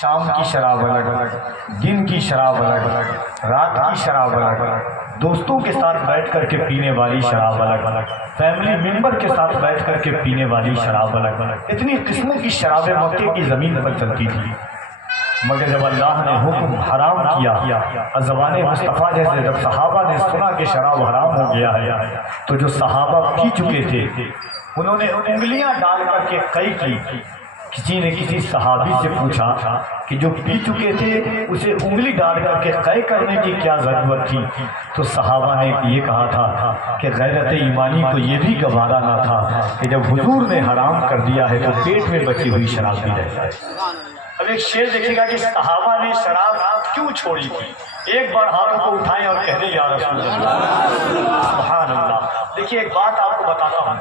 شام کی شراب الگ، دن کی شراب الگ، رات کی شراب الگ، دوستوں کے ساتھ بیٹھ کر کے پینے والی شراب الگ، فیملی ممبر کے ساتھ بیٹھ کر کے پینے والی شراب الگ، اتنی قسموں کی شرابیں مکے کی زمین پر چلتی تھی۔ مگر جب اللہ نے حکم حرام کیا، زبان مصطفیٰ جیسے جب صحابہ نے سنا کہ شراب حرام ہو گیا ہے، تو جو صحابہ پی چکے تھے انہوں نے انگلیاں ڈال کر کے قے کی۔ کسی نے کسی صحابی سے پوچھا کہ جو پی چکے تھے اسے انگلی ڈال کر کے قے کرنے کی کیا ضرورت تھی؟ تو صحابہ نے یہ کہا تھا کہ غیرت ایمانی کو یہ بھی گوارا نہ تھا کہ جب حضور نے حرام کر دیا ہے تو پیٹ میں بچی ہوئی شراب بھی رہ جائے۔ اب ایک شعر دیکھیے گا کہ صحابہ نے شراب کیوں چھوڑی تھی؟ ایک بار ہاتھوں کو اٹھائیں اور کہہ دیں یا رسول اللہ، سبحان اللہ۔ دیکھیے ایک بات آپ کو بتاتا ہوں،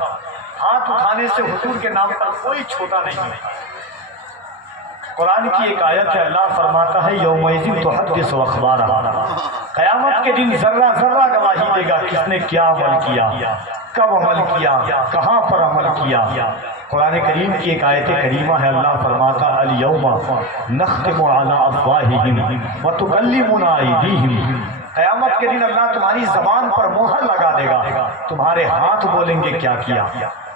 ہاتھ اٹھانے سے حضور کے نام پر کوئی چھوٹا نہیں ہے۔ قرآن کی ایک آیت ہے، اللہ فرماتا ہے یومئذ تحدث اخبارہا، قیامت کے دن ذرہ ذرہ گواہی دے گا کس نے کیا عمل کیا، کب عمل کیا، کہاں پر عمل کیا۔ قرآن کریم کی ایک آیت کریمہ ہے، اللہ فرماتا الیوم نختم علی افواہہم وتکلمنا ایدیہم، قیامت کے دن اللہ تمہاری زبان پر مہر لگا دے گا، تمہارے ہاتھ بولیں گے کیا کیا،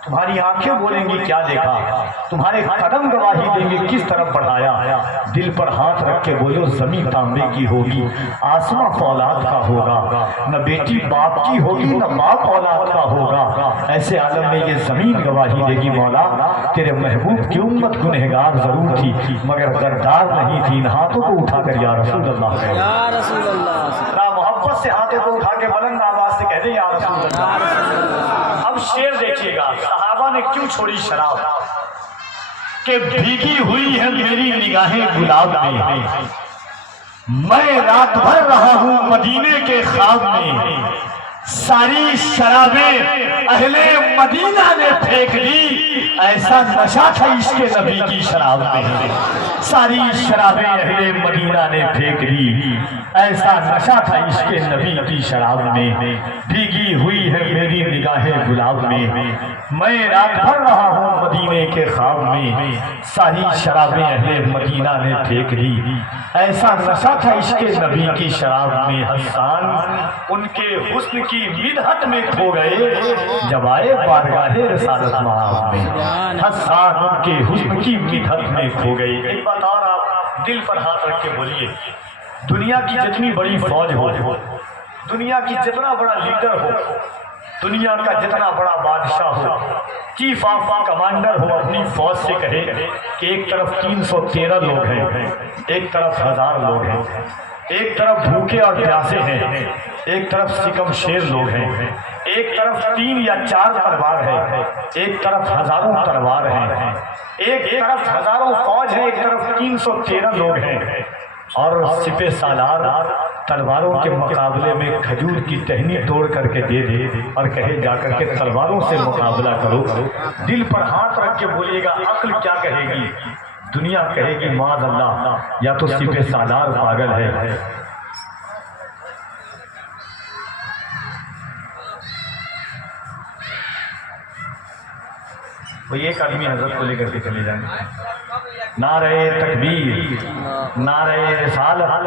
تمہاری آنکھیں بولیں گی کیا دیکھا، تمہارے قدم گواہی دیں گے کس طرف بڑھایا۔ دل پر ہاتھ رکھ کے بولو زمین تانبے کی ہوگی، آسماں فولاد کا ہوگا، نہ بیٹی باپ کی ہوگی نہ باپ اولاد کا ہوگا۔ ایسے عالم میں یہ زمین گواہی دے گی مولا تیرے محبوب کی امت گنہگار ضرور تھی مگر غدار نہیں تھی۔ ان ہاتھوں کو اٹھا کر یا رسول اللہ، یا رسول اللہ، محبت سے ہاتھوں کو اٹھا کے بلند آواز سے کہہ دیں یا رسول اللہ۔ اب شعر دیکھیے گا، صحابہ نے کیوں چھوڑی شراب؟ کہ بھیگی ہوئی ہے میری نگاہیں گلاب میں رات بھر رہا ہوں مدینے کے خواب میں، ساری شرابیں اہل مدینہ نے پھینک دی، ایسا نشہ تھا عشق نبی کی شراب میں، ساری شرابیں اہل مدینہ نے پھینک دی، ایسا نشہ تھا عشق نبی کی شراب میں، بھیگی ہوئی ہے میری نگاہیں گلاب میں رات بھر رہا ہوں مدینے کے خواب میں، ساری شرابیں اہل مدینہ نے پھینک دی، ایسا نشہ تھا عشق نبی کی شراب میں۔ حسان ان کے حسن کی مدحت میں کھو گئے جب آئے بارگاہ رسالت مآب میں، حسان ان کے حسن کی مدحت میں کھو گئے۔ ایک بات اور آپ دل پر ہاتھ رکھ کے بولیے، دنیا کی جتنی بڑی فوج ہو، دنیا کی جتنا بڑا لیڈر ہو، دنیا کا جتنا بڑا بادشاہ ہو، چیف آف کمانڈر ہو، اپنی فوج سے کہے کہ ایک طرف 313 لوگ ہیں، ایک طرف 1000 لوگ ہیں، ایک طرف بھوکے اور پیاسے ہیں، ایک طرف سکم شیر لوگ ہیں، ایک طرف 3 یا 4 تلوار ہے، ایک طرف ہزاروں تلوار ہیں، ایک طرف ہزاروں فوج ہے، ایک طرف 313 لوگ ہیں، اور سپہ سالار تلواروں کے مقابلے میں کھجور کی ٹہنی توڑ کر کے دے دے اور کہے جا کر کے تلواروں سے مقابلہ کرو۔ دل پر ہاتھ رکھ کے بولیے گا، عقل کیا کہے گی؟ دنیا کہے گی معاذ اللہ، یا تو سپہ سالار پاگل ہے۔ کوئی ایک آدمی حضرت کو لے کر کے چلے جائیں، نعرہ تکبیر، نعرہ رسالت،